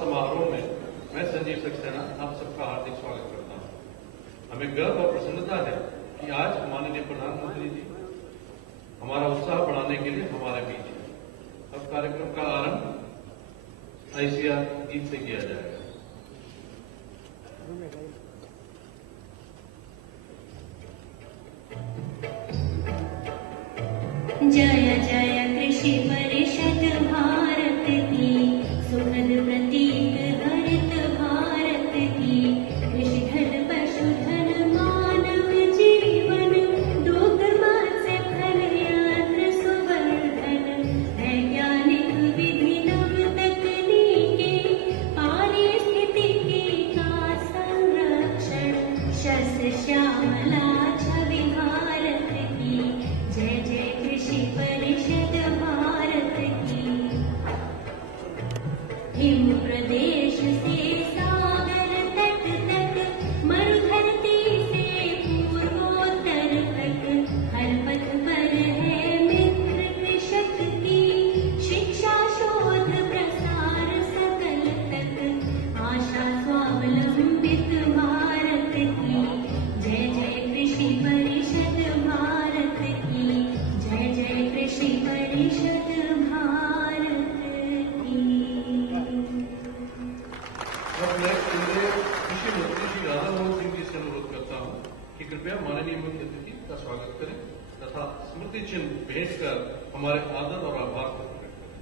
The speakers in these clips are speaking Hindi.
समारोह में मैं संजीव सक्सेना आप सबका हार्दिक स्वागत करता हूं। हमें गर्व और प्रसन्नता है कि आज माननीय प्रधानमंत्री जी हमारा उत्साह बढ़ाने के लिए हमारे बीच है। अब कार्यक्रम का आरंभ आईसीआर गीत से किया जाएगा। जय जय कृषि परिषद भारत की, सुखद प्रतीक हरित भारत की। कृषि धन पशुधन मानव जीवन, दुग्ध मत्स्य फल यंत्र सुवर्धन। वैज्ञानिक विधि नव तकनीकी, पारिस्थितिकी का संरक्षण। शस्य श्यामला छवि भारत की, जय जय कृषि परिषद भारत की। हिम प्रदेश से सागर तट तक, मरुधरती से पूर्वोत्तर तक। हर पथ पर है मित्र कृषक की, शिक्षा शोध प्रसार सकल तक। आशा स्वावलंबित भारत की, जय जय कृषि परिषद भारत की। जय जय कृषि परिषद भारत की। अब मैं केंद्रीय कृषि मंत्री श्री राधा मोहन सिंह जी से अनुरोध करता हूं कि कृपया माननीय मुख्य अतिथि का स्वागत करें तथा स्मृति चिन्ह भेंट कर हमारे आदर और आभार को प्रकट करें।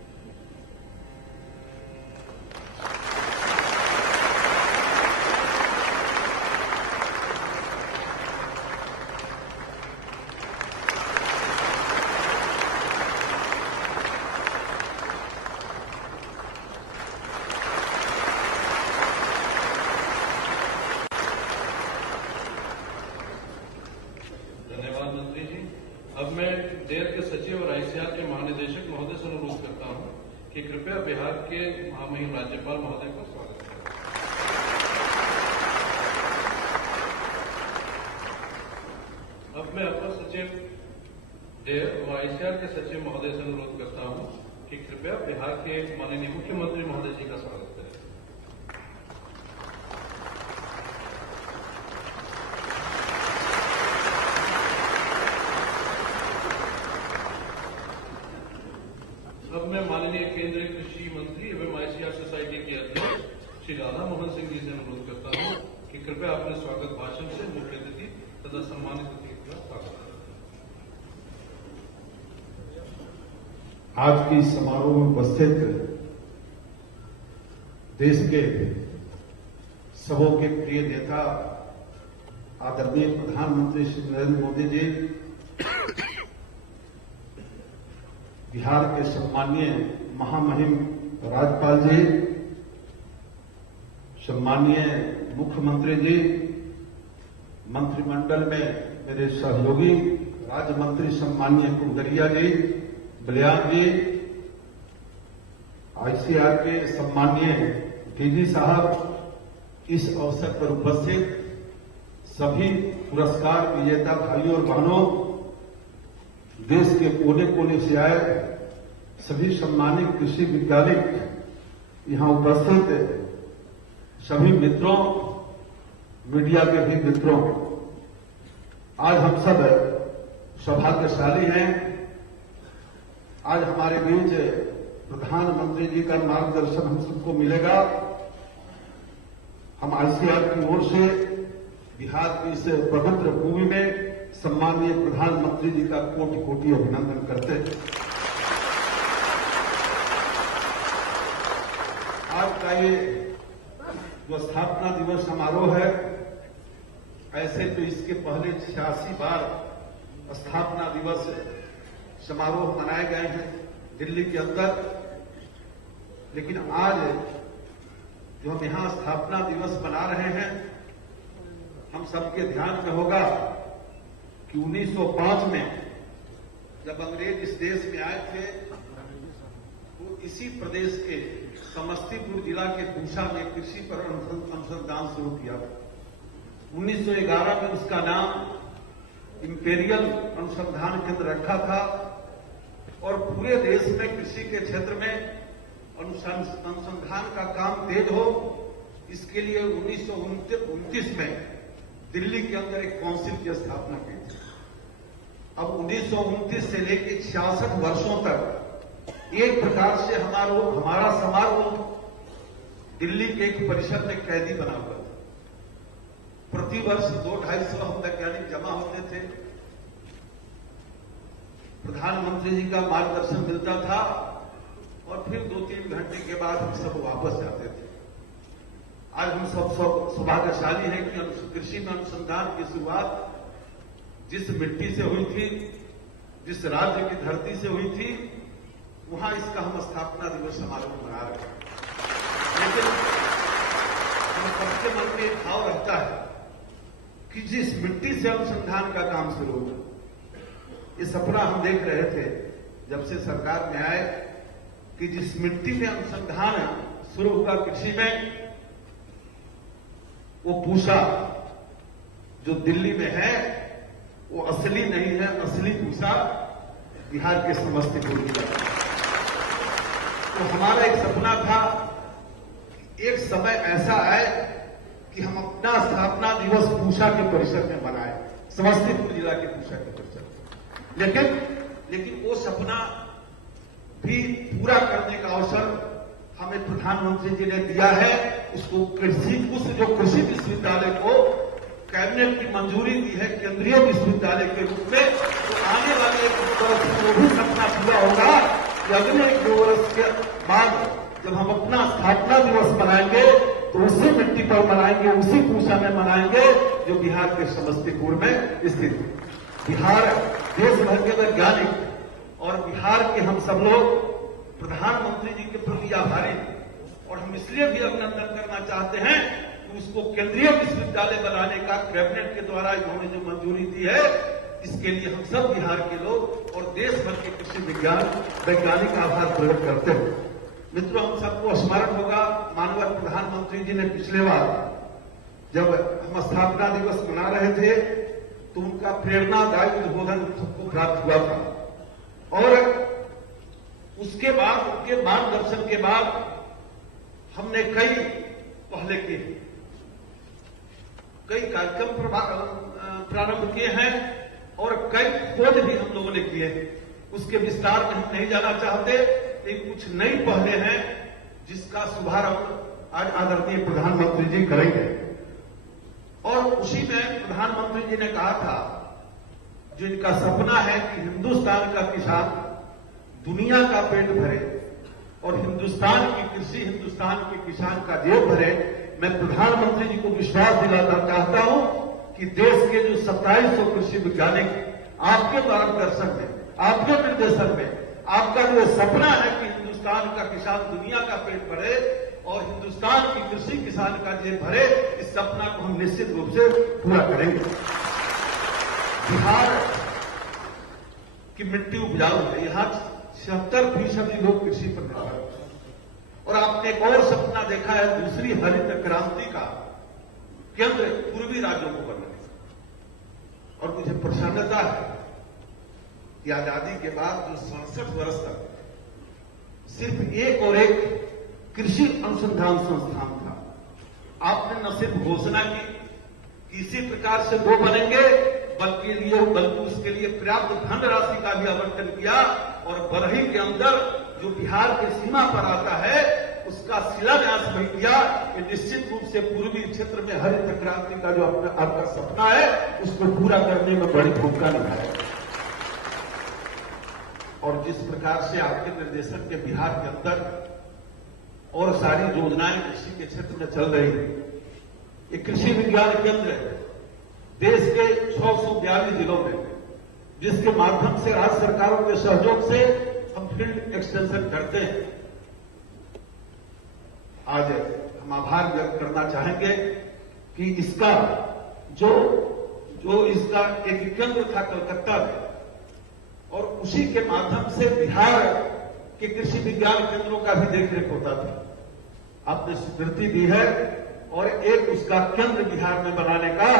धन्यवाद मंत्री जी। अब मैं डेयर के सचिव और आईसीआर के महानिदेशक महोदय से अनुरोध करता हूं कि कृपया बिहार के महामहिम राज्यपाल महोदय का स्वागत करें। अब मैं अपर सचिव डेयर और आईसीआर के सचिव महोदय से अनुरोध करता हूं कि कृपया बिहार के माननीय मुख्यमंत्री महोदय जी का स्वागत करें। अब मैं माननीय केंद्रीय कृषि मंत्री एवं आईसीआर सोसाइटी के अध्यक्ष श्री राधा मोहन सिंह जी से अनुरोध करता हूं कि कृपया अपने स्वागत भाषण से मुख्य अतिथि तथा सम्मानित अतिथि का स्वागत करें। आज की समारोह में उपस्थित देश के सबों के प्रिय नेता आदरणीय प्रधानमंत्री श्री नरेंद्र मोदी जी, बिहार के सम्मानीय महामहिम राज्यपाल जी, सम्मानीय मुख्यमंत्री जी, मंत्रिमंडल में मेरे सहयोगी राज्य मंत्री सम्मानीय कुंदरिया जी, बलियान जी, आईसीआर के सम्मानीय डीजी साहब, इस अवसर पर उपस्थित सभी पुरस्कार विजेता भाइयों और बहनों, देश के कोने कोने से आए सभी सम्मानित कृषि वैज्ञानिक, यहां उपस्थित सभी मित्रों, मीडिया के भी मित्रों, आज हम सब सौभाग्यशाली हैं। आज हमारे बीच प्रधानमंत्री जी का मार्गदर्शन हम सबको मिलेगा। हम आईसीआर की ओर से बिहार की इस पवित्र भूमि में सम्मानीय प्रधानमंत्री जी का कोटि कोटि अभिनंदन करते हैं। आज का ये जो स्थापना दिवस समारोह है, ऐसे तो इसके पहले 86 बार स्थापना दिवस समारोह मनाए गए हैं दिल्ली के अंदर, लेकिन आज जो हम यहां स्थापना दिवस मना रहे हैं, हम सबके ध्यान में होगा कि 1905 में जब अंग्रेज इस देश में आए थे, वो इसी प्रदेश के समस्तीपुर जिला के पूसा में कृषि पर अनुसंधान शुरू किया था। 1911 में उसका नाम इंपेरियल अनुसंधान केंद्र रखा था और पूरे देश में कृषि के क्षेत्र में अनुसंधान का काम तेज हो, इसके लिए 1929 में दिल्ली के अंदर एक काउंसिल की स्थापना की थी। अब 1929 से लेकर 66 वर्षों तक एक प्रकार से हमारा समारोह दिल्ली के एक परिसर में कैदी बना हुआ था। प्रतिवर्ष 200-250 हम वैज्ञानिक जमा होते थे, प्रधानमंत्री जी का मार्गदर्शन मिलता था और फिर 2-3 घंटे के बाद हम सब वापस जाते थे। आज हम सब सौभाग्यशाली हैं कि कृषि में अनुसंधान की शुरुआत जिस मिट्टी से हुई थी, जिस राज्य की धरती से हुई थी, वहां इसका हम स्थापना दिवस समारोह मना रहे हैं। लेकिन हम सबके मन में एक भाव रहता है कि जिस मिट्टी से अनुसंधान का काम शुरू हुआ, ये सपना हम देख रहे थे जब से सरकार में आए कि जिस मिट्टी में अनुसंधान शुरू हुआ कृषि में, वो पूषा जो दिल्ली में है वो असली नहीं है, असली पूषा बिहार के समस्तीपुर की है। तो हमारा एक सपना था, एक समय ऐसा आए कि हम अपना स्थापना दिवस पूषा के परिसर में मनाए, समस्तीपुर जिला के पूषा के परिसर। लेकिन वो सपना भी पूरा करने का अवसर हमें प्रधानमंत्री जी ने दिया है। उसको जो कृषि विश्वविद्यालय को कैबिनेट की मंजूरी दी है केंद्रीय विश्वविद्यालय के रूप में, तो आने वाले 1-2 वर्ष में वो भी सपना पूरा होगा कि अगले 1-2 वर्ष के बाद जब हम अपना स्थापना दिवस मनाएंगे तो उसी मिट्टी पर मनाएंगे, उसी पूषा में मनाएंगे जो बिहार के समस्तीपुर में स्थित है। बिहार देश भर के वैज्ञानिक और बिहार के हम सब लोग प्रधानमंत्री जी के प्रति आभारी हैं और हम इसलिए भी अभिनंदन करना चाहते हैं कि उसको केंद्रीय विश्वविद्यालय बनाने का कैबिनेट के द्वारा इन्होंने जो मंजूरी दी है, इसके लिए हम सब बिहार के लोग और देश भर के कृषि वैज्ञानिक आभार प्रकट करते हैं। मित्रों, हम सबको स्मरण होगा, माननीय प्रधानमंत्री जी ने पिछले बार जब हम स्थापना दिवस मना रहे थे तो उनका प्रेरणादायक उद्बोधन सबको प्राप्त हुआ था और उसके बाद उनके मार्गदर्शन के बाद हमने कई पहले किए, कई कार्यक्रम प्रारंभ किए हैं और कई खोज भी हम लोगों ने किए हैं। उसके विस्तार में हम नहीं जाना चाहते, लेकिन कुछ नई पहले हैं जिसका शुभारंभ आज आदरणीय प्रधानमंत्री जी करेंगे। और उसी में प्रधानमंत्री जी ने कहा था, जो इनका सपना है कि हिंदुस्तान का किसान दुनिया का पेट भरे और हिंदुस्तान की कृषि, हिंदुस्तान के किसान का जेब भरे। मैं प्रधानमंत्री जी को विश्वास दिलाना चाहता हूं कि देश के जो 2700 कृषि वैज्ञानिक आपके मार्गदर्शन में, आपके निर्देशन में, आपका जो सपना है कि हिंदुस्तान का किसान दुनिया का पेट भरे और हिंदुस्तान की कृषि किसान का जेब भरे, इस सपना को हम निश्चित रूप से पूरा करेंगे। बिहार की मिट्टी उपजाऊ है, यहां 76% लोग कृषि पर निर्भर है और आपने एक और सपना देखा है, दूसरी हरित क्रांति का केंद्र पूर्वी राज्यों को बनाने का। और मुझे प्रसन्नता है कि आजादी के बाद जो 67 वर्ष तक सिर्फ एक और एक कृषि अनुसंधान संस्थान था, आपने न सिर्फ घोषणा की कि इसी प्रकार से 2 बनेंगे, बल्कि उसके लिए पर्याप्त धनराशि का भी आवंटन किया और बरही के अंदर जो बिहार की सीमा पर आता है उसका शिलान्यास भी किया कि निश्चित रूप से पूर्वी क्षेत्र में हरित क्रांति का जो आपका सपना है उसको पूरा करने में बड़ी भूमिका निभाए। और जिस प्रकार से आपके निर्देशन के बिहार के अंदर और सारी योजनाएं कृषि के क्षेत्र में चल रही है, एक कृषि विज्ञान केंद्र है देश के 642 जिलों में, जिसके माध्यम से राज्य सरकारों के सहयोग से हम फील्ड एक्सटेंशन करते हैं। आज हम आभार व्यक्त करना चाहेंगे कि इसका जो इसका एक केंद्र था कलकत्ता में और उसी के माध्यम से बिहार के कृषि विज्ञान केंद्रों का भी देखरेख होता था। आपने स्वीकृति दी है और एक उसका केंद्र बिहार में बनाने का,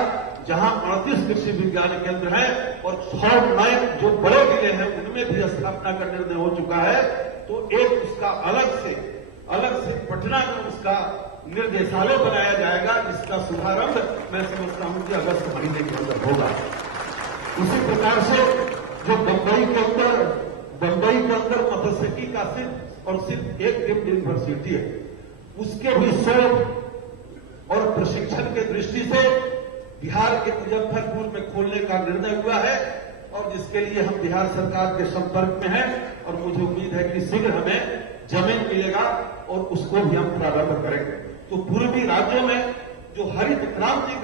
जहां 38 कृषि विज्ञान केंद्र है और 100 नए जो बड़े जिले हैं उनमें भी स्थापना का निर्णय हो चुका है। तो एक उसका अलग से अलग से पटना में उसका निर्देशालय बनाया जाएगा, जिसका शुभारंभ मैं समझता हूं कि अगस्त महीने के अंदर होगा। उसी प्रकार से जो बंबई के अंदर मदरसकी का सिर्फ और सिर्फ एक डिम्ड यूनिवर्सिटी है, उसके भी शोध और प्रशिक्षण के दृष्टि से बिहार के मुजफ्फरपुर में खोलने का निर्णय हुआ है, और जिसके लिए हम बिहार सरकार के संपर्क में हैं, और मुझे उम्मीद है कि शीघ्र हमें जमीन मिलेगा और उसको भी हम प्रारंभ करेंगे। तो पूर्वी राज्यों में जो हरित क्रांति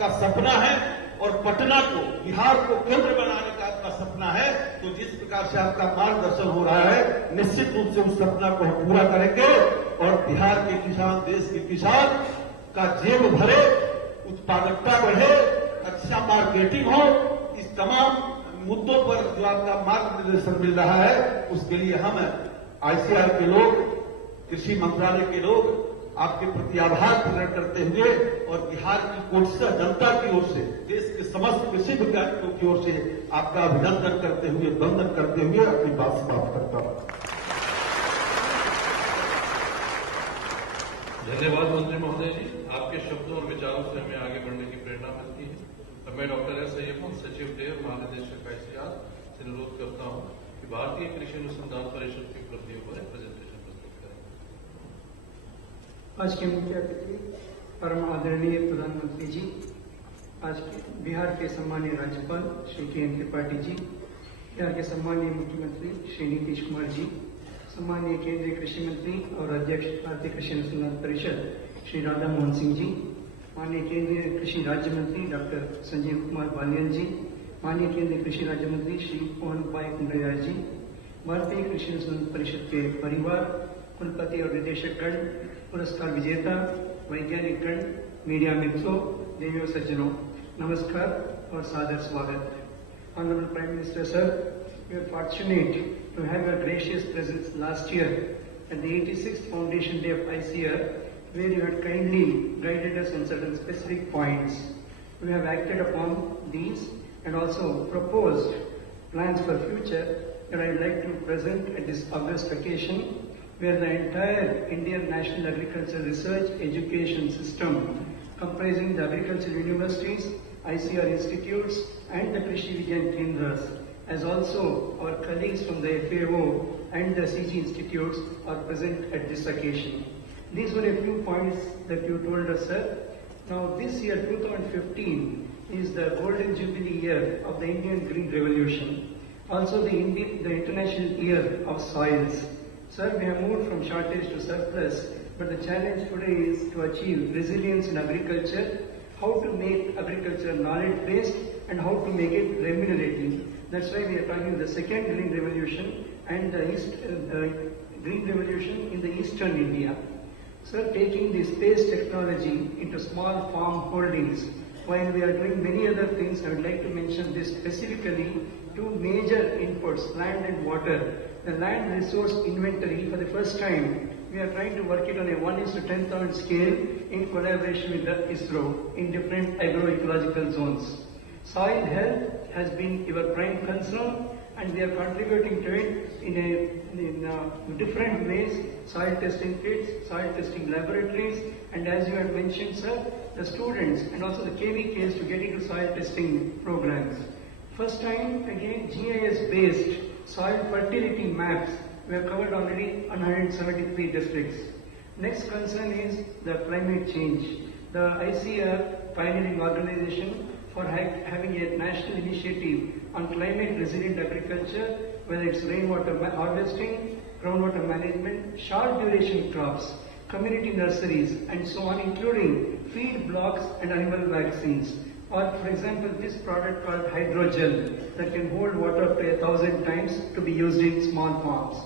का सपना है और पटना को, बिहार को केंद्र बनाने का आपका सपना है, तो जिस प्रकार से आपका मार्गदर्शन हो रहा है, निश्चित रूप से उस सपना को हम पूरा करेंगे और बिहार के किसान, देश के किसान का जेब भरे, उत्पादकता बढ़े, अच्छा मार्केटिंग हो। इस तमाम मुद्दों पर जो आपका मार्गदर्शन मिल रहा है, उसके लिए हम आईसीआर के लोग, कृषि मंत्रालय के लोग आपके प्रति आभार प्रकट करते हुए और बिहार की कोशिश जनता की ओर से, देश के समस्त कृषि वैज्ञानिकों की ओर से आपका अभिनंदन करते हुए, वंदन करते हुए अपनी बात समाप्त करता हूं। धन्यवाद मंत्री महोदय जी, आपके शब्दों और विचारों से हमें आगे बढ़ने की प्रेरणा मिलती है। अब मैं डॉक्टर एस अय्यप्पन, सचिव डेव, महानिदेशक आईसीआर से अनुरोध करता हूं कि भारतीय कृषि अनुसंधान परिषद की उपलब्धियों पर एक प्रेजेंटेशन प्रस्तुत करें। आज के मुख्य अतिथि परम आदरणीय प्रधानमंत्री जी, आज के बिहार के सम्मानीय राज्यपाल श्री के.एन. त्रिपाठी जी, बिहार के सम्मानीय मुख्यमंत्री श्री नीतीश कुमार जी, सम्मानीय केंद्रीय कृषि मंत्री और अध्यक्ष भारतीय कृषि अनुसंधान परिषद श्री राधा मोहन सिंह जी, माननीय केंद्रीय कृषि राज्य मंत्री डॉक्टर संजीव कुमार बालियान जी, माननीय केंद्रीय कृषि राज्य मंत्री श्री मोहन जी, भारतीय कृषि अनुसंधान परिषद के परिवार, कुलपति और निदेशकगण, पुरस्कार विजेता, वैज्ञानिक गण, मीडिया मित्रों, देवियों सज्जनों, नमस्कार और सादर स्वागत। Honorable Prime Minister Sir, we are fortunate to have your gracious presence last year at the 86th Foundation Day of ICAR, where you had kindly guided us on certain specific points. We have acted upon these and also proposed plans for future that I would like to present at this august occasion, where the entire Indian National Agricultural Research Education System, comprising the agricultural universities, ICAR institutes and the Krishi Vigyan Kendras, as also our colleagues from the FAO and the CG institutes are present at this occasion. These were a few points that you told us, sir. Now this year, 2015, is the golden jubilee year of the Indian Green Revolution. Also the International Year of Soils. Sir, we have moved from shortage to surplus, but the challenge today is to achieve resilience in agriculture, how to make agriculture knowledge-based and how to make it remunerative. That's why we are talking the second green revolution and the green revolution in the eastern India. Sir, taking the space technology into small farm holdings, while we are doing many other things, I would like to mention this specifically, two major inputs, land and water. The land resource inventory, for the first time, we are trying to work it on a 1:10,000 scale in collaboration with the ISRO in different agroecological zones. Soil health has been your prime concern, and we are contributing to it in different ways, soil testing kits, soil testing laboratories, and as you had mentioned, sir, the students and also the KVKs to get into soil testing programs. First time, again, GIS-based soil fertility maps were covered already 173 districts. Next concern is the climate change. The ICAR pioneering organization for having a national initiative on climate resilient agriculture, whether it's rainwater harvesting, groundwater management, short duration crops, community nurseries, and so on, including feed blocks and animal vaccines. Or, for example, this product called hydrogel that can hold water up to 1,000 times to be used in small farms.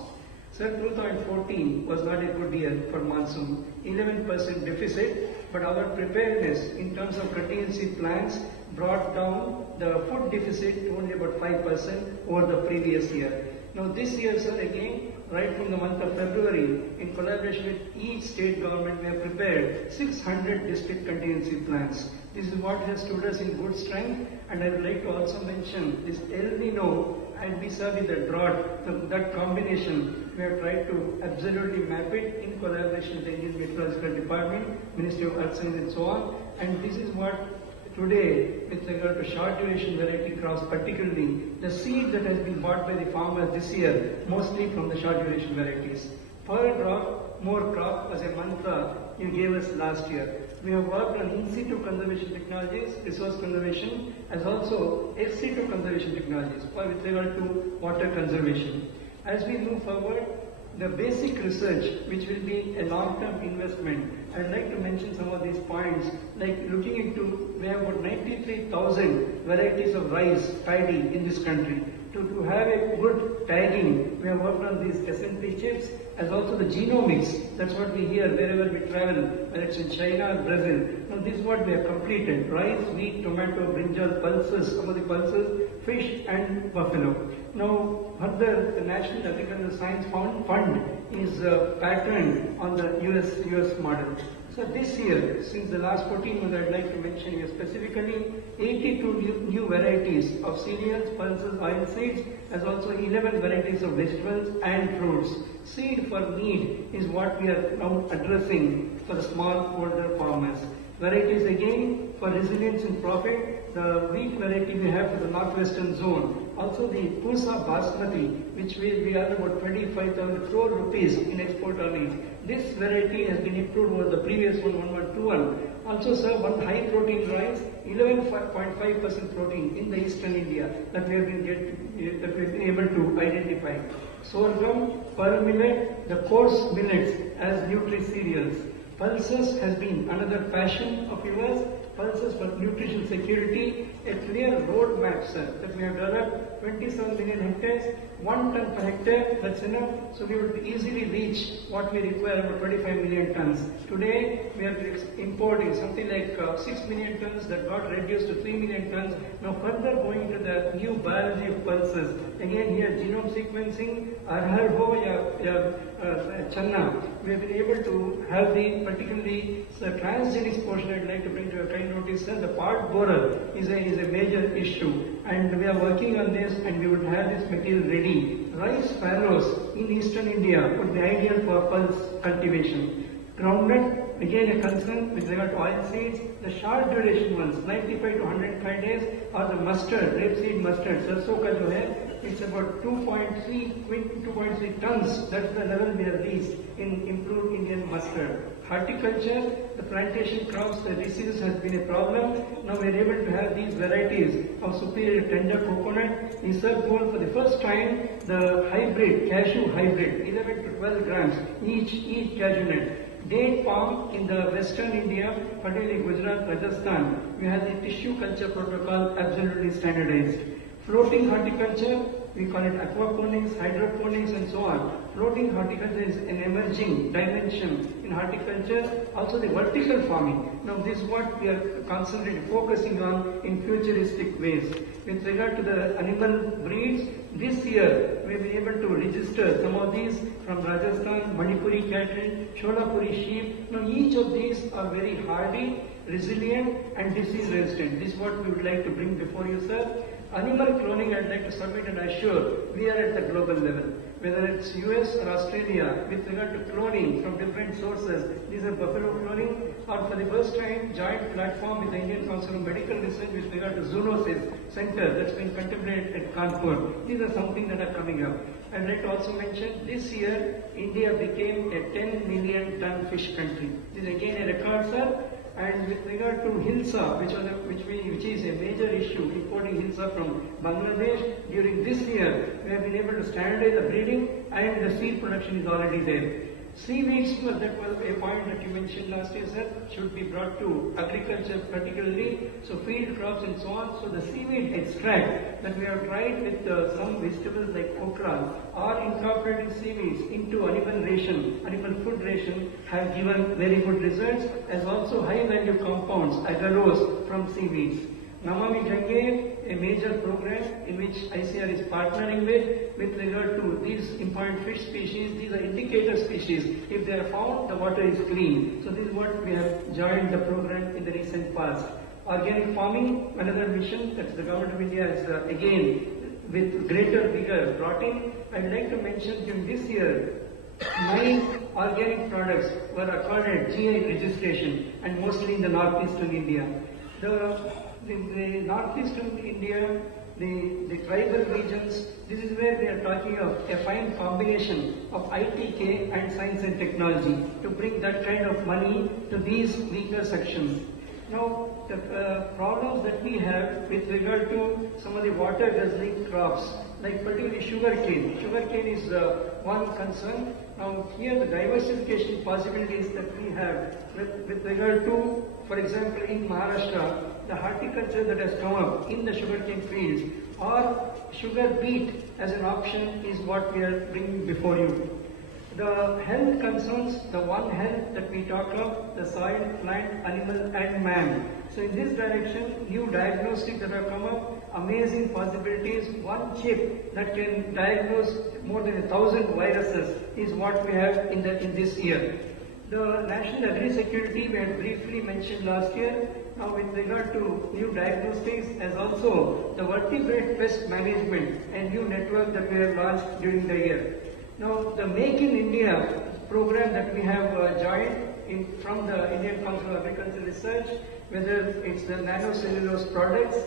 Sir, 2014 was not a good year for monsoon. 11% deficit, but our preparedness in terms of contingency plans brought down the food deficit to only about 5% over the previous year. Now this year, sir, again, right from the month of February, in collaboration with each state government, we have prepared 600 district contingency plans. This is what has stood us in good strength, and I would like to also mention this El Nino and vis-a-vis the drought, that combination We have tried to absolutely map it in collaboration with the Indian Meteorological Department, Ministry of Earth Science and so on. And this is what today, with regard to short duration variety crops, particularly the seed that has been bought by the farmers this year, mostly from the short duration varieties. Per drop, more crop as a mantra you gave us last year. We have worked on in situ conservation technologies, resource conservation, as also ex situ conservation technologies with regard to water conservation. As we move forward, the basic research, which will be a long-term investment, I'd like to mention some of these points, like looking into, we have about 93,000 varieties of rice, paddy in this country. To have a good tagging, we have worked on these SMP chips, as also the genomics. That's what we hear wherever we travel, whether it's in China or Brazil. Now this is what we have completed: rice, wheat, tomato, brinjal, pulses, some of the pulses, fish and buffalo. Now further, the National Agricultural Science Fund is patterned on the US model. So this year, since the last 14 months, I'd like to mention here specifically 82 new varieties of cereals, pulses, oilseeds, as also 11 varieties of vegetables and fruits. Seed for need is what we are now addressing for the smallholder farmers. Varieties again for resilience and profit. The wheat variety we have for the northwestern zone. Also the Pusa Basmati, which we earn about 25,000 crore rupees in export earnings. This variety has been improved over the previous one, 1121. Also, sir, one high protein rice, 11.5% protein in the eastern India that we have been able to identify. Sorghum, pearl millet, the coarse millets as nutri cereals. Pulses has been another passion of yours. Pulses for nutrition security, a clear roadmap, sir, that we have developed. 27 million hectares, 1 ton per hectare, that's enough. So we would easily reach what we require, about 25 million tons. Today, we are importing something like 6 million tons that got reduced to 3 million tons. Now further going to the new biology of pulses. Again here, genome sequencing, Arhar Ho, Channa. We have been able to have the particularly transgenic portion. I'd like to bring to your kind notice, sir. The part borer is a major issue, and we are working on this, and we would have this material ready. Rice fallows in eastern India would be ideal for pulse cultivation. Groundnut, again a concern with regard to oil seeds. The short duration ones, 95 to 105 days, or the mustard, rapeseed mustard, sarson ka jo hai, it's about 2.3 tons. That's the level we have reached in improved Indian mustard. Horticulture, the plantation crops, the disease has been a problem. Now we are able to have these varieties of superior tender coconut. We serve for the first time the hybrid, cashew hybrid, 11 to 12 grams each cashew nut. Date palm in the western India, particularly Gujarat, Rajasthan, we have the tissue culture protocol absolutely standardized. Floating horticulture, we call it aquaponics, hydroponics and so on. Floating horticulture is an emerging dimension in horticulture. Also the vertical farming. Now this is what we are concentrating, focusing on in futuristic ways. With regard to the animal breeds, this year we have been able to register some of these from Rajasthan, Manipuri cattle, Sholapuri sheep. Now each of these are very hardy, resilient and disease resistant. This is what we would like to bring before you, sir. Animal cloning, I'd like to submit and assure, we are at the global level. Whether it's US or Australia, with regard to cloning from different sources, these are buffalo cloning, or for the first time, joint platform with the Indian Council of Medical Research with regard to zoonosis center that's been contemplated at Kanpur. These are something that are coming up. I'd like to also mention, this year, India became a 10 million ton fish country. This is again a record, sir. And with regard to Hilsa, which is a major issue, importing Hilsa from Bangladesh, during this year, we have been able to standardize the breeding and the seed production is already there. Seaweeds, that was a point that you mentioned last year, sir, should be brought to agriculture particularly, so field crops and so on. So the seaweed extract that we have tried with some vegetables like okra or incorporating seaweeds into animal ration, animal food ration, have given very good results, as also high value compounds, agarose from seaweeds. Namami Gange, a major program in which ICAR is partnering with regard to these important fish species. These are indicator species. If they are found, the water is clean. So this is what we have joined the program in the recent past. Organic farming, another mission that the government of India has again with greater vigor brought in. I'd like to mention during this year, 9 organic products were accorded GI registration, and mostly in the northeastern India. The northeastern India, the tribal regions, this is where we are talking of a fine combination of ITK and science and technology to bring that kind of money to these weaker sections. Now, the problems that we have with regard to some of the water guzzling crops, like particularly sugarcane. Sugarcane is one concern. Now, here the diversification possibilities that we have with regard to, for example, in Maharashtra, the horticulture that has come up in the sugarcane fields, or sugar beet as an option is what we are bringing before you. The health concerns, the one health that we talk of, the soil, plant, animal and man. So in this direction, new diagnostics that have come up, amazing possibilities. One chip that can diagnose more than 1,000 viruses is what we have in this year. The national agri-security we had briefly mentioned last year. Now with regard to new diagnostics, as also the vertebrate pest management and new network that we have launched during the year. Now the Make in India program that we have joined from the Indian Council of Agricultural Research, whether it's the nanocellulose products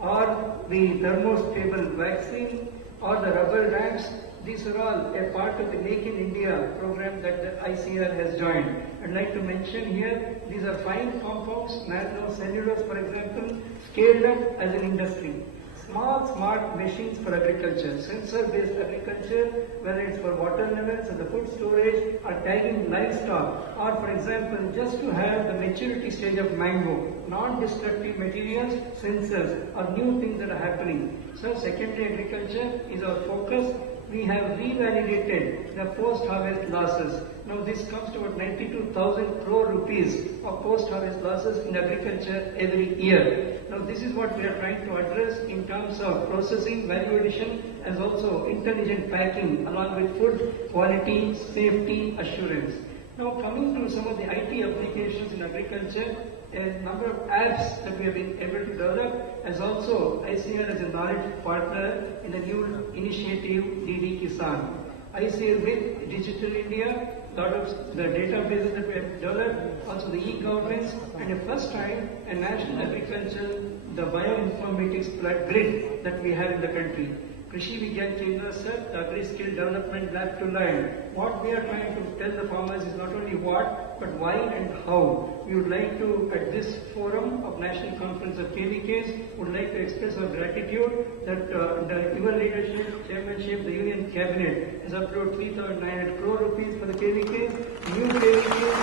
or the thermostable vaccine or the rubber ramps, these are all a part of the Make in India program that the ICAR has joined. I'd like to mention here, these are fine compounds, nanocellulose for example, scaled up as an industry. Smart machines for agriculture, sensor-based agriculture, whether it's for water levels and the food storage or tagging livestock, or for example, just to have the maturity stage of mango, non-destructive materials, sensors, or new things that are happening. So secondary agriculture is our focus. We have revalidated the post-harvest losses. Now this comes to about 92,000 crore rupees of post-harvest losses in agriculture every year. Now this is what we are trying to address in terms of processing, value addition, as also intelligent packing along with food quality, safety, assurance. Now coming to some of the IT applications in agriculture, a number of apps that we have been able to develop, as also ICAR as a knowledge partner in the new initiative DD Kisan. ICAR with Digital India, lot of the databases that we have developed, also the e-governance, and the first time a national agriculture, the bioinformatics grid that we have in the country. Krishi Vigyan Kendra Sir, the Agri-Skill Development Lab to Learn. What we are trying to tell the farmers is not only what, but why and how. We would like to, at this forum of National Conference of KVKs, would like to express our gratitude that under your leadership, chairmanship, the Union Cabinet has approved 3,900 crore rupees for the KVKs, new KVKs,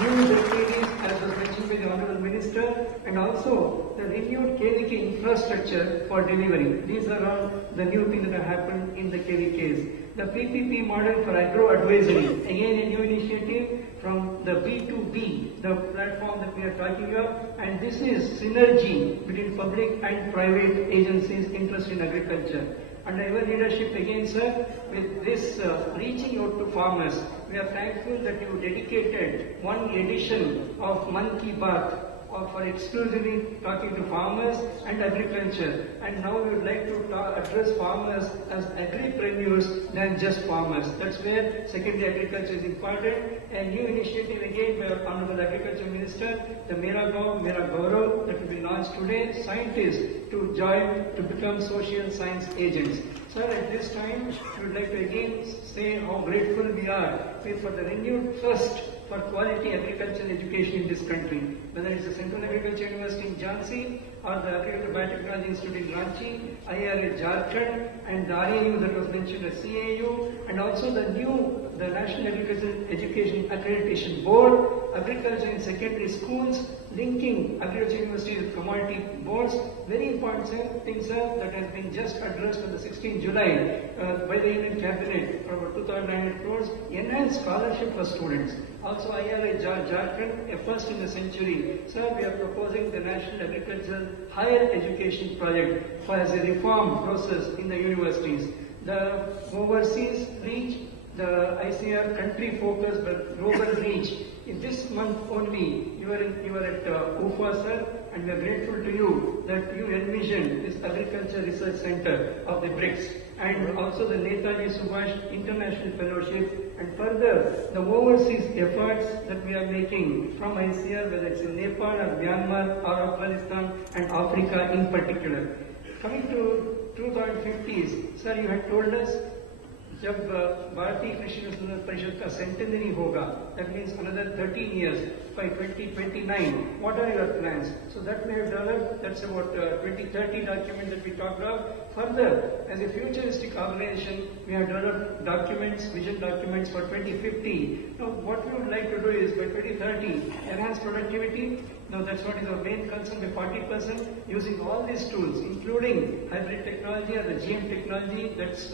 new KVKs, as was mentioned by the Honorable Minister, and also the renewed KVK infrastructure for delivery. These are all the new things that have happened in the KVKs. The PPP model for agro-advisory, again a new initiative from the B2B, the platform that we are talking about, and this is synergy between public and private agencies interested in agriculture. Under your leadership again, sir, with this reaching out to farmers, we are thankful that you dedicated one edition of Man Ki Baat for exclusively talking to farmers and agriculture. And now we would like to address farmers as agripreneurs than just farmers. That's where secondary agriculture is important. A new initiative again by our Honorable Agriculture Minister, the Mera Gaon, Mera Gaurav, that will be launched today. Scientists to join to become social science agents. Sir, at this time, we would like to again say how grateful we are for the renewed trust for quality agricultural education in this country, whether it's the Central Agriculture University in Jhansi or the Agricultural Biotechnology Institute in Ranchi, IIR Jharkhand, and the RAU that was mentioned as CAU, and also the National Agricultural Education Accreditation Board, agriculture in secondary schools, linking agriculture universities with commodity boards. Very important thing, sir, that has been just addressed on the 16th July by the Union Cabinet for about 2,900 crores, enhanced scholarship for students. Also, IIR Jharkhand, a first in the century. Sir, we are proposing the National Agricultural Higher Education Project as a reform process in the universities. The overseas reach, the ICAR country focus but global reach. In this month only, you were at UFA, sir, and we are grateful to you that you envisioned this Agriculture Research Center of the BRICS and also the Netaji Subhash International Fellowship, and further the overseas efforts that we are making from ICAR, whether it's in Nepal or Myanmar or Afghanistan and Africa in particular. Coming to 2050s, sir, you had told us जब भारतीय कृषि अनुसंधान परिषद का सेंटेनरी होगा, that means another 13 years by 2029. What are your plans? So that we have developed. That's about 2030 document that we talked about. Further, as a futuristic organization, we have developed documents, vision documents for 2050. Now, what we would like to do is by 2030 enhance productivity. Now, that's what is our main concern, by 40%, using all these tools, including hybrid technology or the GM technology that's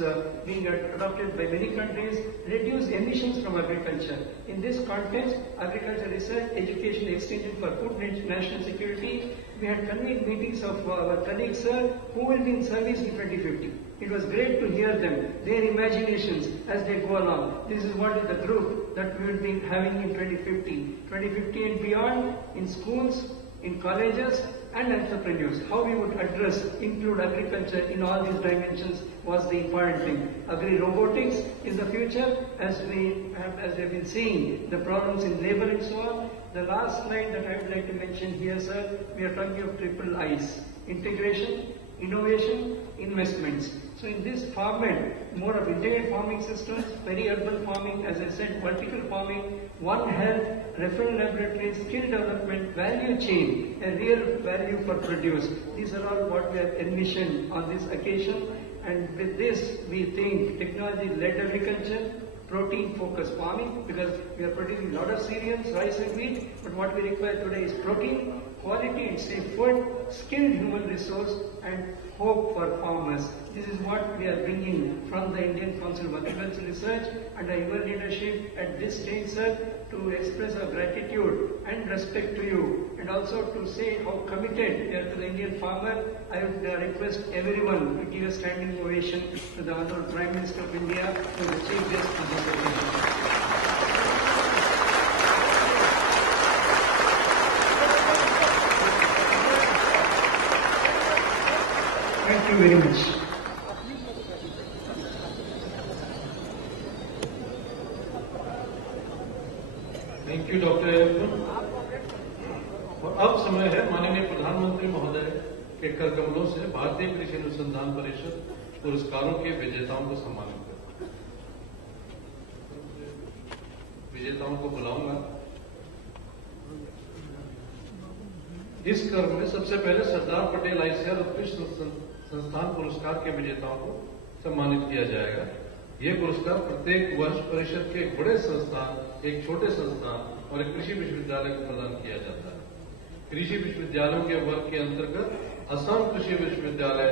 being adopted by many countries, reduce emissions from agriculture. In this context, agriculture research, education, extension for food national security, we had convened meetings of our colleagues, sir, who will be in service in 2050. It was great to hear them, their imaginations as they go along. This is what is the group that we will be having in 2050. 2050 and beyond, in schools, in colleges, and entrepreneurs. How we would address, include agriculture in all these dimensions was the important thing. Agri-robotics is the future, as we have been seeing, the problems in labor and so on. The last slide that I would like to mention here, sir, we are talking of triple I's: integration, innovation, investments. So in this format, more of integrated farming systems, peri-urban farming, as I said, vertical farming, One Health, referral laboratories, skill development, value chain, a real value for produce. These are all what we have envisioned on this occasion. And with this, we think technology-led agriculture, protein-focused farming, because we are producing a lot of cereals, rice and wheat, but what we require today is protein, quality and safe food, skilled human resource, and hope for farmers. This is what we are bringing from the Indian Council of Agricultural Research under your leadership at this stage, sir, to express our gratitude and respect to you, and also to say how committed we are to the Indian farmer. I would request everyone to give a standing ovation to the Honorable Prime Minister of India, who is the Chief Guest of this occasion. Thank you very much. Thank you doctor. और अब समय है माननीय प्रधानमंत्री महोदय के कर कमलों से भारतीय कृषि अनुसंधान परिषद पुरस्कारों के विजेताओं को सम्मानित करना। विजेताओं को बुलाऊंगा। इस क्रम में सबसे पहले सरदार पटेल आईसीआर उत्कृष्ट संस्थान पुरस्कार के विजेताओं को सम्मानित किया जाएगा। ये पुरस्कार प्रत्येक वर्ष परिषद के एक बड़े संस्थान, एक छोटे संस्थान और एक कृषि विश्वविद्यालय को प्रदान किया जाता है। कृषि विश्वविद्यालयों के वर्ग के अंतर्गत असम कृषि विश्वविद्यालय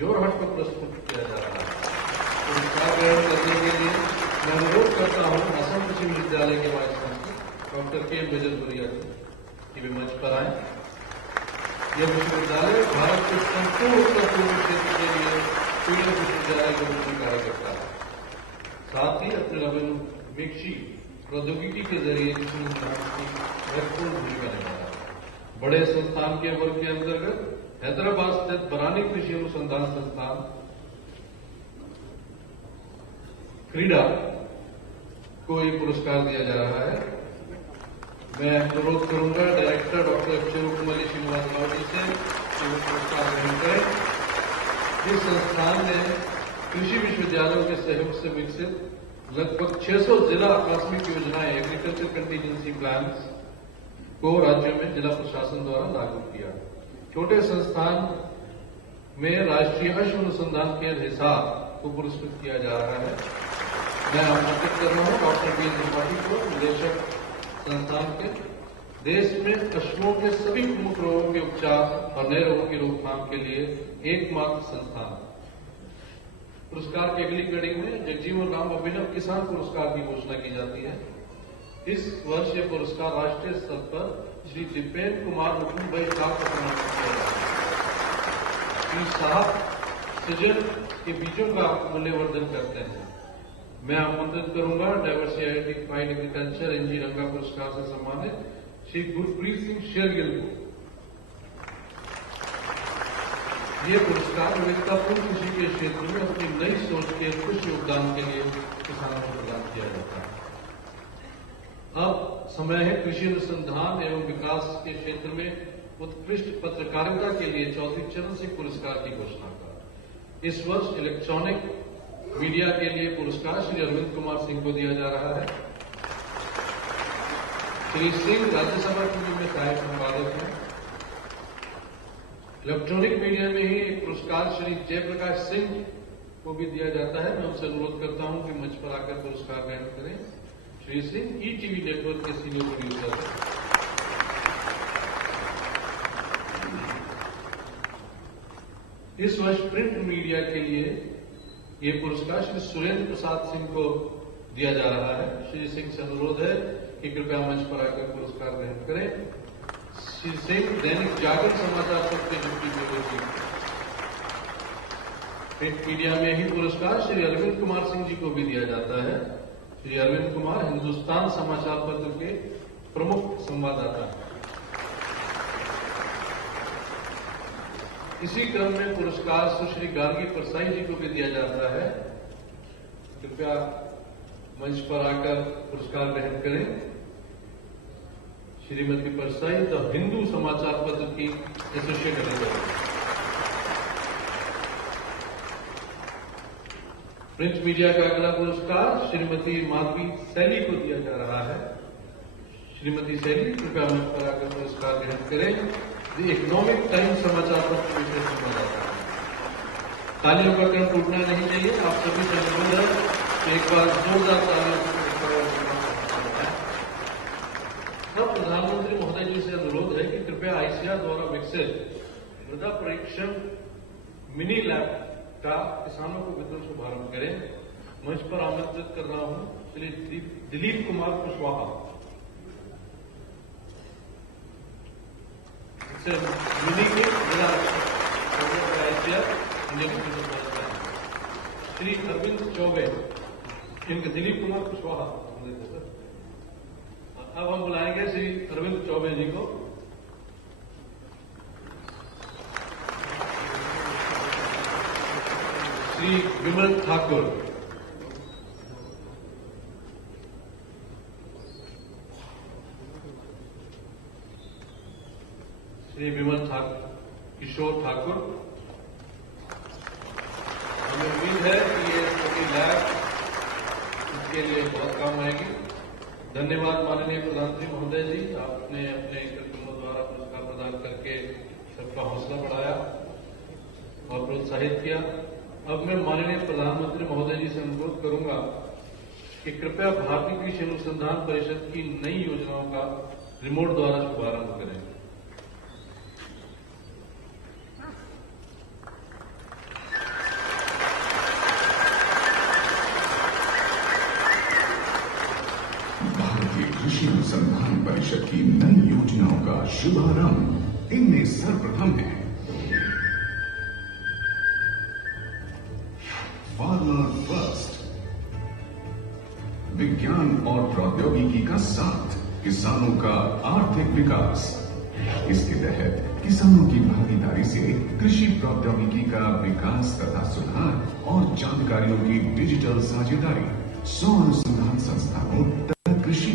जोरहट को प्रस्तुत किया जा रहा है। पुरस्कार ग्रहण करने के लिए मैं अनुरोध करता हूं असम कृषि विश्वविद्यालय के वाइस चांसलर डॉक्टर के विजयपुरिया जी भी मंच पर आए। यह विश्वविद्यालय भारत के संपूर्ण उत्तर पूर्व क्षेत्र के लिए पीढ़ी विश्वविद्यालय के रूप में कार्य करता है। साथ ही अपने नवीनोन्मेषी प्रौद्योगिकी के जरिए कृषि अनुसंधान की महत्वपूर्ण भूमिका निभा रहा है। बड़े संस्थान के वर्ग के अंतर्गत हैदराबाद स्थित बरानी कृषि अनुसंधान संस्थान क्रीडा को ये पुरस्कार दिया जा रहा है। मैं अनुरोध करूंगा डायरेक्टर डॉक्टर चिरुकुमली श्रीनिवास राव जी से कि वो पुरस्कार ग्रहण करें। इस संस्थान ने कृषि विश्वविद्यालयों के सहयोग से विकसित लगभग 600 जिला आकस्मिक योजनाएं, एग्रीकल्चर कंटीजेंसी प्लान्स को राज्यों में जिला प्रशासन द्वारा लागू किया। छोटे संस्थान में राष्ट्रीय अश्व अनुसंधान केंद्र हिसार को पुरस्कृत किया जा रहा है। मैं आमंत्रित कर रहा हूं डॉक्टर बी त्रिपाठी को, निदेशक संस्थान के। देश में पशुओं के सभी प्रमुख रोगों के उपचार और नए रोगों की रोकथाम के लिए एकमात्र संस्थान। पुरस्कार की अगली कड़ी में जगजीवन राम अभिनव किसान पुरस्कार की घोषणा की जाती है। इस वर्ष ये पुरस्कार राष्ट्रीय स्तर पर श्री दीपेन्द्र कुमार मुकुंद भाई साहब को समर्पित किया जाता है। श्री साहब सृजन के बीजों का मूल्यवर्धन करते हैं। मैं आमंत्रित करूंगा डाइवर्सिटी फाइड एग्रीकल्चर एनजी रंगा पुरस्कार से सम्मानित श्री गुरप्रीत सिंह शेरगिल को। ये पुरस्कार विविधतापूर्ण कृषि के क्षेत्र में अपनी नई सोच के कुछ योगदान के लिए किसानों को प्रदान किया जाता है। अब समय है कृषि अनुसंधान एवं विकास के क्षेत्र में उत्कृष्ट पत्रकारिता के लिए चौथी चरण से पुरस्कार की घोषणा का। इस वर्ष इलेक्ट्रॉनिक मीडिया के लिए पुरस्कार श्री अरविंद कुमार सिंह को दिया जा रहा है। श्री सिंह राज्यसभा के में सहायक संपादक हैं। इलेक्ट्रॉनिक मीडिया में ही एक पुरस्कार श्री जयप्रकाश सिंह को भी दिया जाता है। मैं उनसे अनुरोध करता हूं कि मंच पर आकर पुरस्कार ग्रहण करें। श्री सिंह ईटीवी नेटवर्क के सीनियर प्रोड्यूसर हैं। इस वर्ष प्रिंट मीडिया के लिए ये पुरस्कार श्री सुरेंद्र प्रसाद सिंह को दिया जा रहा है। श्री सिंह से अनुरोध है कि कृपया मंच पर आकर पुरस्कार ग्रहण करें। श्री सिंह दैनिक जागरण समाचार पत्र के डिप्टी ब्यूरो। प्रिंट मीडिया में ही पुरस्कार श्री अरविंद कुमार सिंह जी को भी दिया जाता है। श्री अरविंद कुमार हिंदुस्तान समाचार पत्र के प्रमुख संवाददाता हैं। इसी क्रम में पुरस्कार सुश्री गार्गी परसाई जी को भी दिया जाता है। कृपया मंच पर आकर पुरस्कार ग्रहण करें। श्रीमती परसाई द हिंदू समाचार पत्र की एसोसिएट एडिटर। प्रिंट मीडिया का अगला पुरस्कार श्रीमती माधवी सैनी को दिया जा रहा है। श्रीमती सैनी कृपया मंच पर आकर पुरस्कार ग्रहण करें। द इकोनॉमिक टाइम्स समाचार पत्र विशेष संवाददाता है। तालियों का क्रम टूटना नहीं चाहिए। आप सभी से अनुरोध है कि एक बार जोरदार तालियों से तब प्रधानमंत्री महोदय जी से अनुरोध है कि कृपया आईसीआर द्वारा विकसित मृदा परीक्षण मिनी लैब का किसानों को वितरण शुभारंभ करें। मंच पर आमंत्रित कर रहा हूं श्री दिलीप कुमार कुशवाहा। मिनी के मृदा आईसीआर श्री अरविंद चौबे, इनके दिलीप कुमार कुशवाहा। अब हम बुलाएंगे श्री अरविंद चौबे जी को। श्री विमल ठाकुर, श्री विमल किशोर ठाकुर। हमें उम्मीद है कि ये छोटी लैब इसके लिए बहुत काम आएगी। धन्यवाद माननीय प्रधानमंत्री महोदय जी, आपने अपने कार्यक्रमों द्वारा पुरस्कार प्रदान करके सबका हौसला बढ़ाया और प्रोत्साहित किया। अब मैं माननीय प्रधानमंत्री महोदय जी से अनुरोध करूंगा कि कृपया भारतीय कृषि अनुसंधान परिषद की नई योजनाओं का रिमोट द्वारा शुभारंभ करें। कृषि अनुसंधान परिषद की नई योजनाओं का शुभारंभ। इनमें सर्वप्रथम है फार्मर फर्स्ट। विज्ञान और प्रौद्योगिकी का साथ, किसानों का आर्थिक विकास। इसके तहत किसानों की भागीदारी से कृषि प्रौद्योगिकी का विकास तथा सुधार और जानकारियों की डिजिटल साझेदारी 100 अनुसंधान संस्थानों तथा कृषि